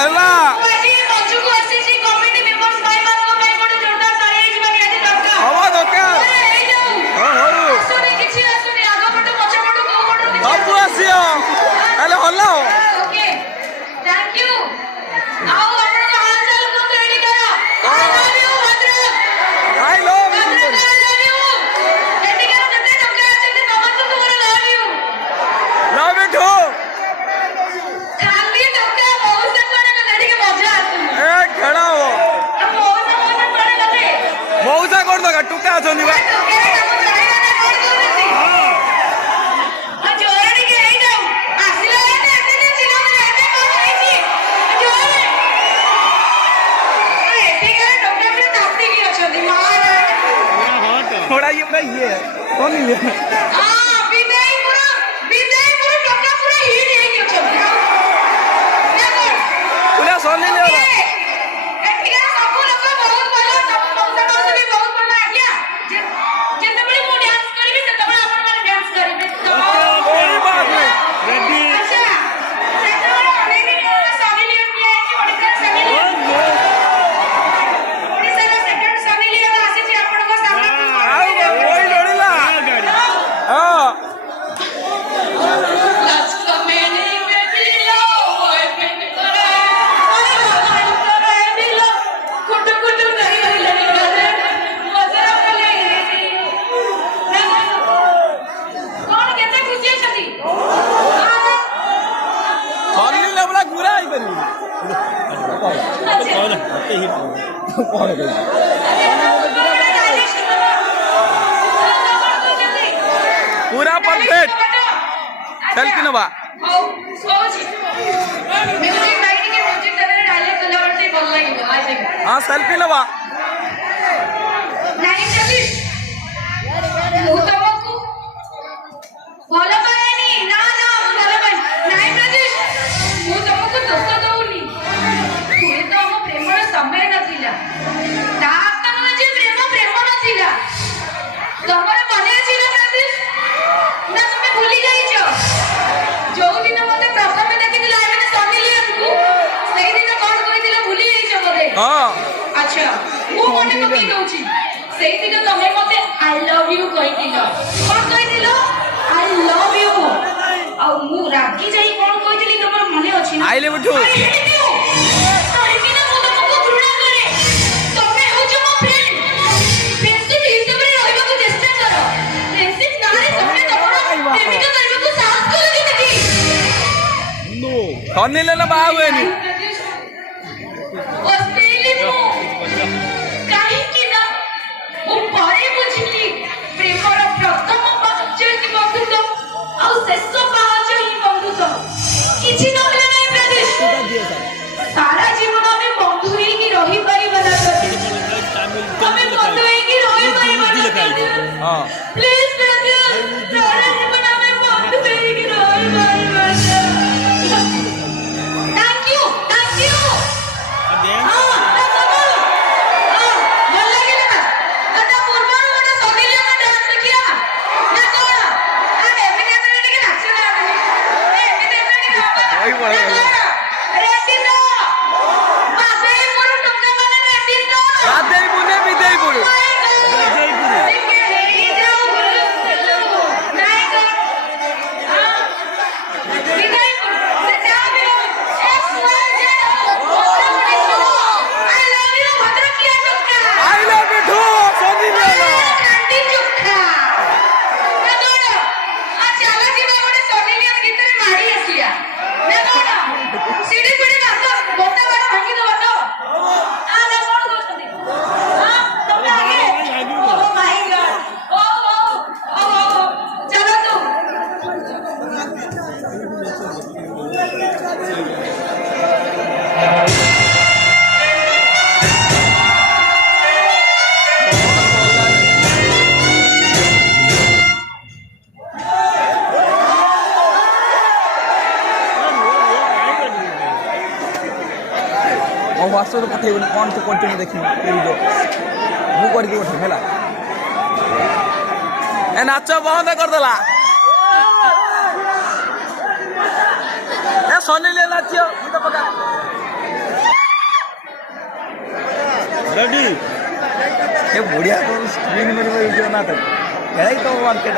ହେଲା ହବା ଦରକାର ସବୁ ଆସିବ ହେଲେ ହଲ ମଉସା କରିଦବା ଟୁକା ଅଛନ୍ତି ବା थोड़ा ये पूरा ये है कौन ये पूरा सोने ले वाला पूरा परफेक्ट सेल्फी नवा हाँ सेल्फी नवा अच्छा वो मने पकई दउची सेही दिन तमे मते आई लव यू कहि दिलो कोन कहि दिलो आई लव यू आ मु रागी जाई कोन कहि दिली तमर मने अछि ना आई लव यू कौन ले ना बाहु है नी सारा जीवन में बंधु ही की रही परिबा ना हमें बंधु ही की रही परिबा ना हां प्लीज ब्रदर सारा जीवन में बंधु ही की रही परिबा ना थैंक यू हां ଭଲ ଲାଗିଲା ଦାଦା ପୂର୍ବରୁ ଗୋଟେ ସନିଲିଆ ନା ଡାନ୍ସ ଦେଖିବା ନା କଣ ଆମେ ଏମିତି ଟିକେ ନାଚିବା ଏମିତି ଟିକେ व्हाट्सएप पठे कौन तो कंटिन्यू देखी वीडियो मु करके पठे है ए नाच बंद करदेला ए सनी ले नाचियो गीत पका रेडी हे बढिया करून स्क्रीनवर व्हिडिओ ना तर खेळायचं वाक्य